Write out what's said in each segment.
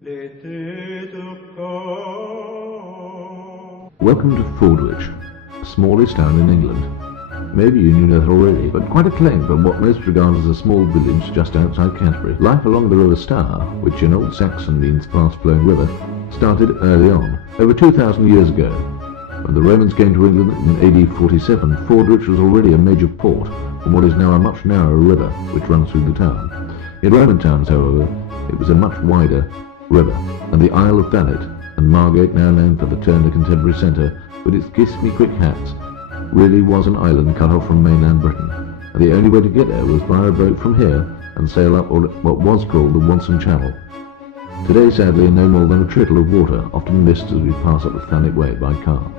Welcome to Fordwich, the smallest town in England. Maybe you knew that already, but quite acclaimed for what most regard as a small village just outside Canterbury. Life along the River Stour, which in Old Saxon means fast-flowing river, started early on, over 2,000 years ago. When the Romans came to England in AD 47, Fordwich was already a major port on what is now a much narrower river which runs through the town. In Roman times, however, it was a much wider river, and the Isle of Thanet and Margate, now known for the Turner Contemporary Centre, with its kiss-me-quick hats, really was an island cut off from mainland Britain, and the only way to get there was by a boat from here and sail up what was called the Wonson Channel. Today, sadly, no more than a trickle of water, often missed as we pass up the Thanet Way by car.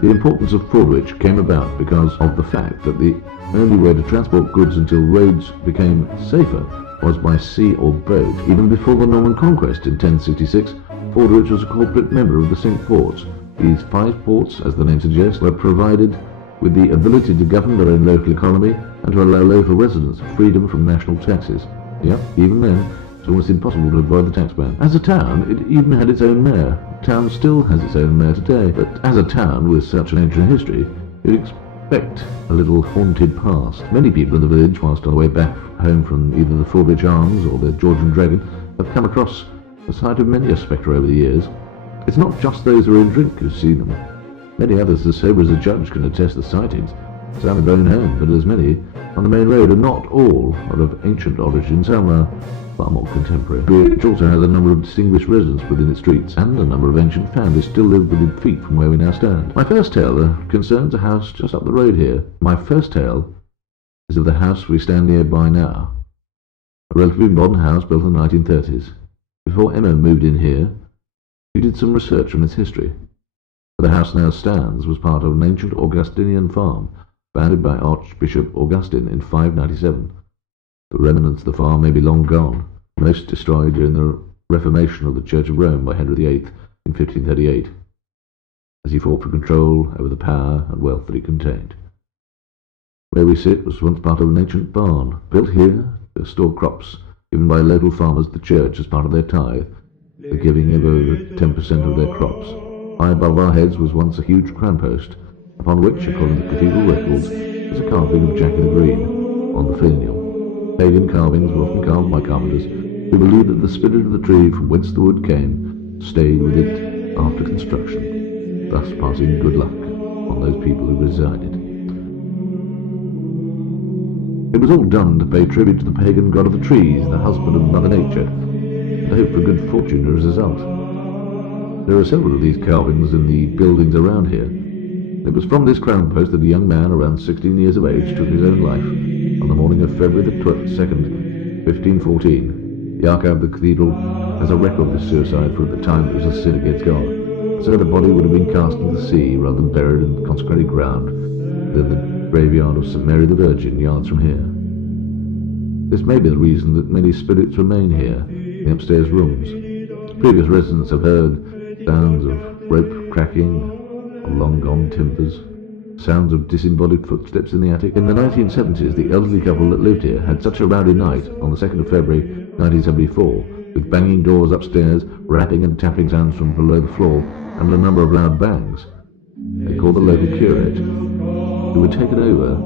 The importance of Fordwich came about because of the fact that the only way to transport goods until roads became safer was by sea or boat. Even before the Norman Conquest in 1066, Fordwich was a corporate member of the Cinque Ports. These 5 ports, as the name suggests, were provided with the ability to govern their own local economy and to allow local residents freedom from national taxes. Yep, even then, it's almost impossible to avoid the tax ban. As a town, it even had its own mayor. The town still has its own mayor today, but as a town with such an ancient history, you'd expect a little haunted past. Many people in the village, whilst on the way back home from either the Fordwich Arms or the Georgian Dragon, have come across the sight of many a spectre over the years. It's not just those who are in drink who see them. Many others as sober as a judge can attest the sightings. Some in their own home, but as many on the main road, and not all are of ancient origin. Some are far more contemporary. It also has a number of distinguished residents within its streets, and a number of ancient families still live within feet from where we now stand. My first tale concerns a house just up the road here. My first tale is of the house we stand nearby now. A relatively modern house built in the 1930s. Before Emma moved in here, we did some research on its history. Where the house now stands was part of an ancient Augustinian farm, founded by Archbishop Augustine in 597. The remnants of the farm may be long gone, most destroyed during the Reformation of the Church of Rome by Henry VIII in 1538, as he fought for control over the power and wealth that it contained. Where we sit was once part of an ancient barn, built here to store crops given by local farmers to the church as part of their tithe, the giving of over 10% of their crops. High above our heads was once a huge crown-post, upon which, according to cathedral records, was a carving of Jack in the Green on the finial. Pagan carvings were often carved by carpenters who believed that the spirit of the tree from whence the wood came stayed with it after construction, thus passing good luck on those people who resided. It was all done to pay tribute to the pagan god of the trees, the husband of Mother Nature, and hope for good fortune as a result. There are several of these carvings in the buildings around here. It was from this crown post that a young man around 16 years of age took his own life on the morning of February the 2nd, 1514. The archive of the cathedral has a record of this suicide, for at the time it was a sin against God. So the body would have been cast into the sea rather than buried in consecrated ground within the graveyard of St. Mary the Virgin, yards from here. This may be the reason that many spirits remain here, in the upstairs rooms. Previous residents have heard sounds of rope cracking on long-gone timbers, sounds of disembodied footsteps in the attic. In the 1970s, the elderly couple that lived here had such a rowdy night on the 2nd of February 1974, with banging doors upstairs, rapping and tapping sounds from below the floor, and a number of loud bangs. They called the local curate, who had taken over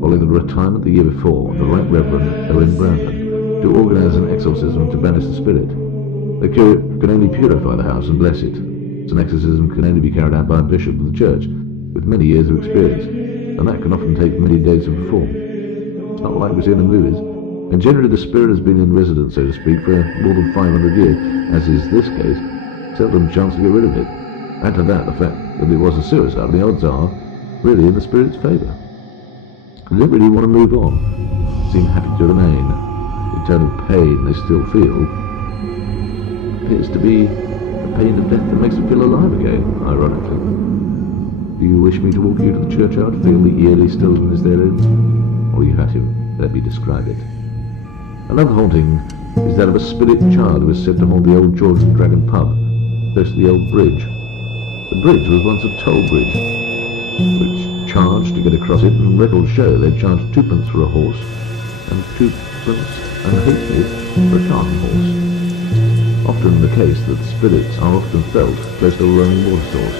following the retirement the year before of the Right Reverend Owen Brandon, to organise an exorcism to banish the spirit. The curate can only purify the house and bless it. An exorcism can only be carried out by a bishop of the church, with many years of experience, and that can often take many days to perform. It's not like we see in the movies, and generally the spirit has been in residence, so to speak, for more than 500 years, as is this case. Seldom chance to get rid of it. Add to that the fact that it was a suicide, and the odds are really in the spirit's favour. They don't really want to move on, seem happy to remain. The eternal pain they still feel appears to be the pain of death that makes them feel alive again, ironically. Do you wish me to walk you to the churchyard, feel the eerie stillness therein? Or you had him, let me describe it. Another haunting is that of a spirit child who is said to haunt the old Georgian Dragon pub, close to the old bridge. The bridge was once a toll bridge, which charged to get across it, and records show they charged 2p for a horse, and 2p and halfpenny for a carting horse. often the case that spirits are often felt close to a running water source.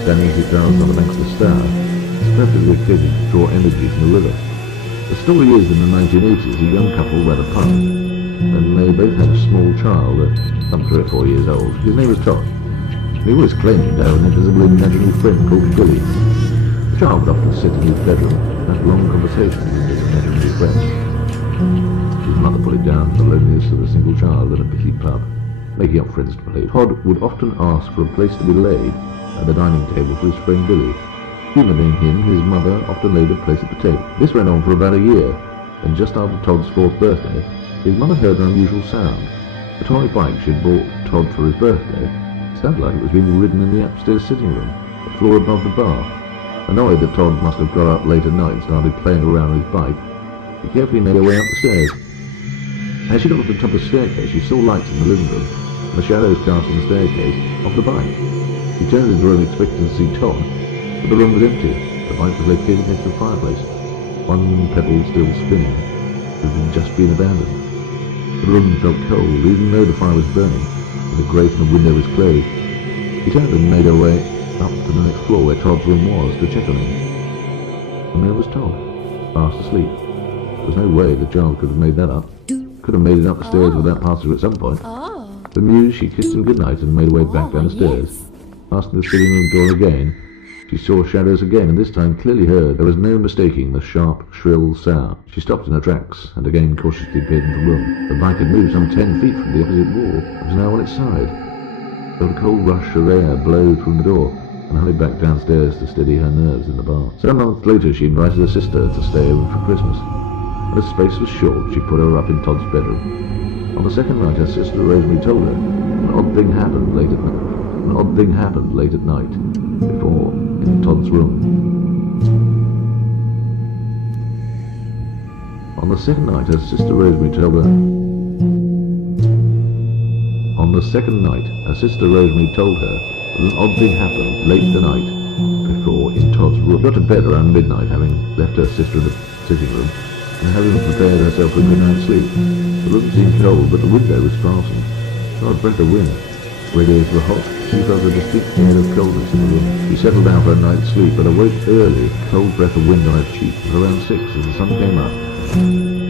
Standing as it does on the banks of the Stour, it's perfectly fitted to draw energy from the river. The story is in the 1980s a young couple were at a pub, and they both had a small child, some 3 or 4 years old. His name was Todd. He always claimed to have an invisible imaginary friend called Billy. The child would often sit in his bedroom and have long conversations with his imaginary friend. His mother put it down to the loneliness of a single child in a busy pub, making up friends to play. Todd would often ask for a place to be laid at the dining table for his friend Billy. Humouring him, his mother often laid a place at the table. This went on for about a year, and just after Todd's 4th birthday, his mother heard an unusual sound. The toy bike she had bought Todd for his birthday sounded like it was being ridden in the upstairs sitting room, the floor above the bar. Annoyed that Todd must have got up late at night and started playing around with his bike, she carefully made her way up the stairs. As she got to the top of the staircase, she saw lights in the living room, and the shadows cast on the staircase of the bike. She turned into the room expecting to see Todd, but the room was empty. The bike was located next to the fireplace, one pebble still spinning. It had just been abandoned. The room felt cold, even though the fire was burning, and the grate in the window was closed. She turned and made her way up to the next floor where Todd's room was to check on him. And there was Todd, fast asleep. There was no way the child could have made that up. Could have made it up the stairs without passing her at some point. Bemused, she kissed him goodnight and made her way back down the stairs. Passing the sitting room door again, she saw shadows again, and this time clearly heard there was no mistaking the sharp, shrill sound. She stopped in her tracks and again cautiously peered into the room. The bike had moved some 10 feet from the opposite wall and was now on its side. There was a cold rush of air blowed from the door, and hurried back downstairs to steady her nerves in the bar. 7 months later she invited her sister to stay over for Christmas. When the space was short, she put her up in Todd's bedroom. On the second night, her sister Rosemary told her an odd thing happened late at night. An odd thing happened late at night, before in Todd's room. On the second night, her sister Rosemary told her. On the second night, her sister Rosemary told her that an odd thing happened late the night before in Todd's room. She got to bed around midnight, having left her sister in the sitting room, and having prepared herself for a good night's sleep. The room seemed cold, but the window was fastened. Not a breath of wind. Radiators were hot. She felt a distinct air of coldness in the room. She settled down for a night's sleep, but awoke early, a cold breath of wind on her cheek. At around 6, as the sun came up,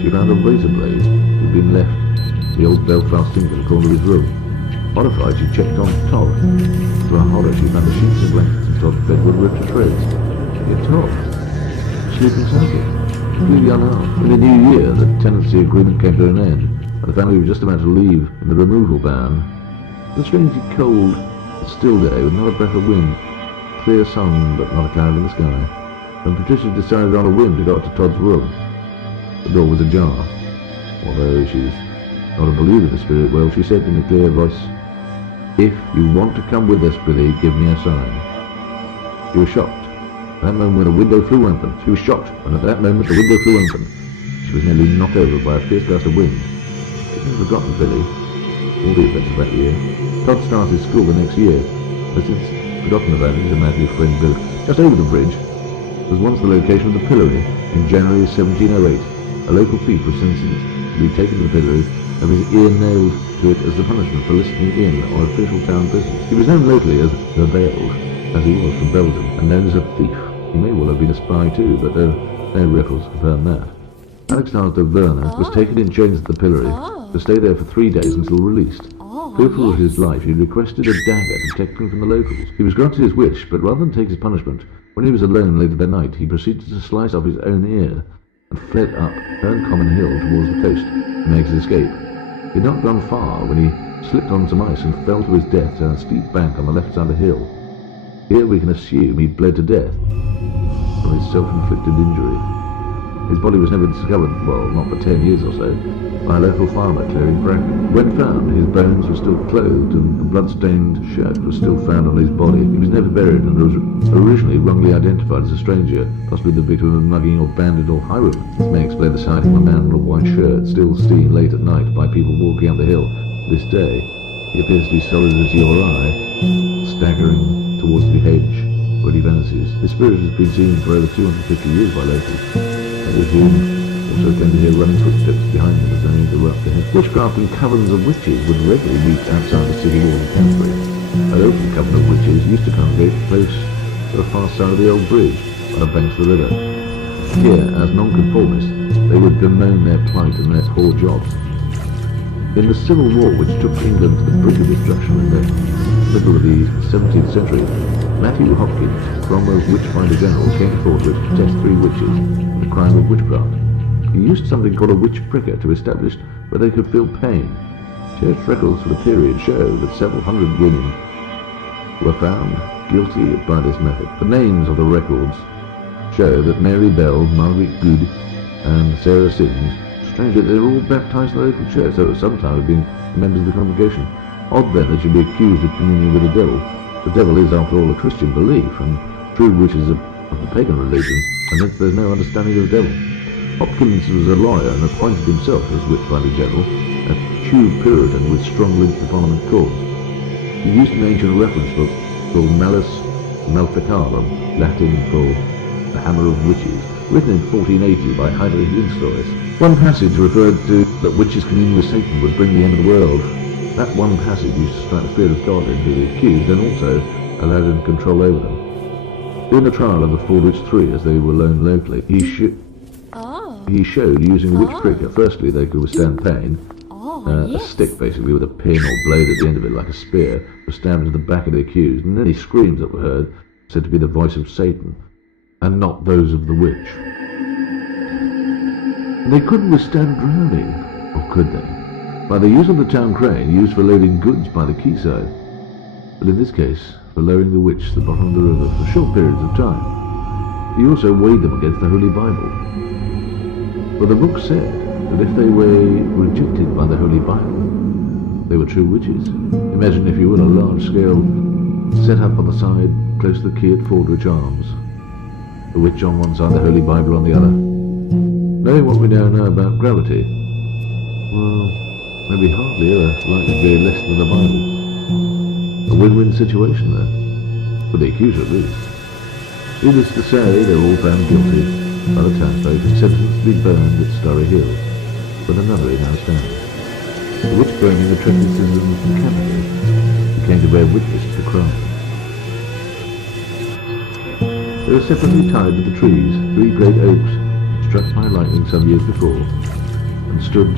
she found a razor blade that had been left in the old Belfast sink in the corner of his room. Horrified, she checked on Todd. To her horror, she found the sheets and blankets in Todd's bed were ripped to shreds. Yet Todd, sleeping soundly, completely unharmed. In the new year, the tenancy agreement came to an end, and the family were just about to leave in the removal van. It was a strangely cold, still day with not a breath of wind, clear sun but not a cloud in the sky, and Patricia decided on a whim to go up to Todd's room. The door was ajar. Although she's not a believer in the spirit world, she said in a clear voice, "If you want to come with us, Billy, give me a sign." She was shocked. At that moment when the window flew open. She was shocked, and at that moment the window flew open. She was nearly knocked over by a fierce gust of wind. She had forgotten Billy, all the events of that year. Todd started school the next year, but since forgotten about his imaginary friend Billy. Just over the bridge was once the location of the pillory. In January 1708, a local thief was sentenced to be taken to the pillory, and his ear nailed to it as the punishment for listening in on official town business. He was known locally as the Veiled, as he was from Belgium, and known as a thief. He may well have been a spy too, but no records confirm that. Alexander Werner was taken in chains at the pillory to stay there for 3 days until released. Fearful of his life, he requested a dagger to protect him from the locals. He was granted his wish, but rather than take his punishment, when he was alone later that night, he proceeded to slice off his own ear and fled up Common Hill towards the coast to make his escape. He had not gone far when he slipped on some ice and fell to his death down a steep bank on the left side of the hill. Here we can assume he bled to death from his self-inflicted injury. His body was never discovered, well, not for 10 years or so, by a local farmer clearing bracken. When found, his bones were still clothed and a blood-stained shirt was still found on his body. He was never buried and was originally wrongly identified as a stranger, possibly the victim of mugging or bandit or harrowing. This may explain the sighting of a man in a white shirt still seen late at night by people walking up the hill. This day, he appears to be solid as you or I, staggering towards the hedge where he vanishes. His spirit has been seen for over 250 years by locals. With him, Also claimed to hear running footsteps behind them as they made the way up the hill. Witchcraft and covens of witches would regularly meet outside the city wall of Canterbury. An open coven of witches used to congregate close to the far side of the old bridge on the banks of the river. Here, as nonconformists, they would bemoan their plight and their poor jobs. In the Civil War, which took England to the brink of destruction in the middle of the 17th century, Matthew Hopkins, Cromwell's witchfinder general, came to Fordwich to test 3 witches for the crime of witchcraft. He used something called a witch pricker to establish whether they could feel pain. Church records for the period show that several hundred women were found guilty by this method. The names of the records show that Mary Bell, Margaret Good, and Sarah Sims, strangely, they were all baptized in the local church, so at some time had been members of the congregation. Odd then they should be accused of communion with the devil. The devil is, after all, a Christian belief, and true witches of the pagan religion, and hence there's no understanding of the devil. Hopkins was a lawyer and appointed himself as witchfinder general, a true Puritan with strong links to Parliament cause. He used an ancient reference book called Malus Maleficarum, Latin for the Hammer of Witches, written in 1480 by Heinrich Linstoris. One passage referred to that witches' communion with Satan would bring the end of the world. That one passage used to strike the fear of God into the accused and also allowed him control over them. During the trial of the Fordwich Three, as they were known locally, he showed using a witch pricker. Firstly, they could withstand pain. A stick, basically, with a pin or blade at the end of it, like a spear, was stabbed into the back of the accused, and any screams that were heard said to be the voice of Satan, and not those of the witch. They couldn't withstand drowning, or could they? By the use of the town crane used for loading goods by the quayside, but in this case, for lowering the witch to the bottom of the river for short periods of time. He also weighed them against the Holy Bible. For the book said that if they were rejected by the Holy Bible, they were true witches. Imagine, if you will, a large scale set up on the side close to the quay at Fordwich Arms. The witch on one side, the Holy Bible on the other. Knowing what we now know about gravity, well, maybe hardly ever likely to be less than the Bible. A win-win situation there, for the accuser at least. Needless to say, they were all found guilty by the townsfolk and sentenced to be burned at Story Hill, but another now stands. The witch burning attracted citizens from Canterbury, who came to bear witness to the crime. They were separately tied to the trees, 3 great oaks, struck by lightning some years before, and stood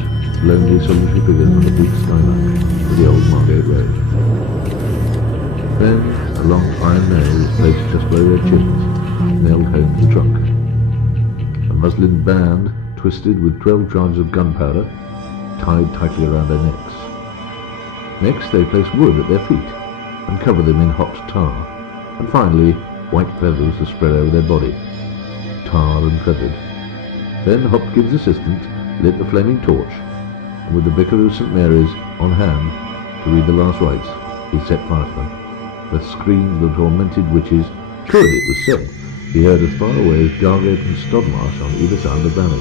lonely solitary figures on the bleak skyline of the old Margate Road. Then a long iron nail was placed just below their chins, nailed home to the trunk. A muslin band, twisted with 12 charges of gunpowder, tied tightly around their necks. Next they placed wood at their feet, and covered them in hot tar, and finally white feathers were spread over their body, tarred and feathered. Then Hopkins' assistant lit the flaming torch, and with the Vicar of St. Mary's on hand to read the last rites, he set fire to them. The screams of the tormented witches could, it was said, be heard as far away as Gargate and Stodmarsh on either side of the valley.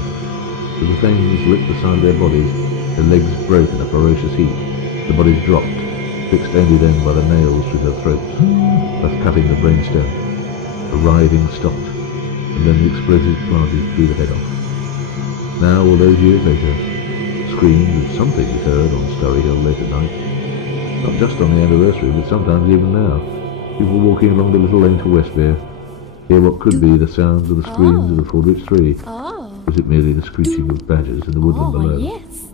As the flames lit the side of their bodies, their legs broke in a ferocious heat. The bodies dropped, fixed only then by the nails through their throats, thus cutting the brainstem. The writhing stopped, and then the explosive planted blew the head off. Now, all those years later, screams of something is heard on Story Hill late at night. Not just on the anniversary, but sometimes even now. People walking along the little lane to Westmere hear what could be the sounds of the screams of the Fordwich Three. Was it merely the screeching of badgers in the woodland below? Yes.